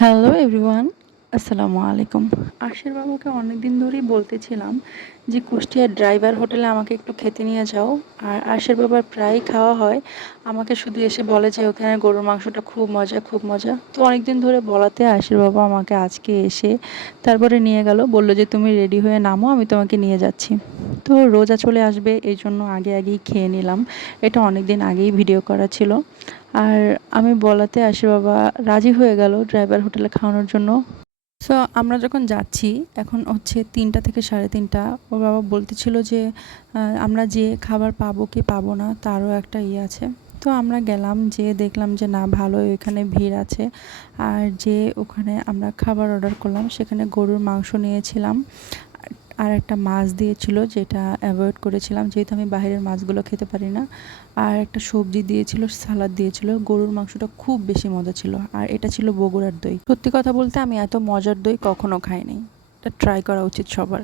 Hello everyone, আসসালামু আলাইকুম। আশির বাবাকে অনেক দিন ধরেই বলতেছিলাম যে কুষ্টিয়ার ড্রাইভার হোটেলে আমাকে একটু খেতে নিয়ে যাও। আর আশির বাবার প্রায়ই খাওয়া হয়, আমাকে শুধু এসে বলে যে ওখানে গরুর মাংসটা খুব মজা খুব মজা। তো অনেক দিন ধরে বলাতে আশির বাবা আমাকে আজকে এসে তারপরে নিয়ে গেল, বলল যে তুমি রেডি হয়ে নামো, আমি তোমাকে নিয়ে যাচ্ছি। তো রোজা চলে আসবে, এই জন্য আগে আগেই খেয়ে নিলাম। এটা অনেক দিন আগেই ভিডিও করা ছিল। আর আমি বলাতে আশির বাবা রাজি হয়ে গেল ড্রাইভার হোটেলে খাওয়ানোর জন্য। সো আমরা যখন যাচ্ছি, এখন হচ্ছে 3টা থেকে 3:30। ওর বাবা বলতেছিল যে আমরা যে খাবার পাবো কি পাবো না তারও একটা ইয়ে আছে। তো আমরা গেলাম, যেয়ে দেখলাম যে না, ভালোই ওইখানে ভিড় আছে। আর যে ওখানে আমরা খাবার অর্ডার করলাম, সেখানে গরুর মাংস নিয়েছিলাম। আর একটা মাছ দিয়েছিল, যেটা অ্যাভয়েড করেছিলাম যেহেতু আমি বাইরের মাছগুলো খেতে পারি না। আর একটা সবজি দিয়েছিল, সালাদ দিয়েছিল। গরুর মাংসটা খুব বেশি মজা ছিল। আর এটা ছিল বগুড়ার দই। সত্যি কথা বলতে আমি এত মজার দই কখনো খাইনি। এটা ট্রাই করা উচিত সবার।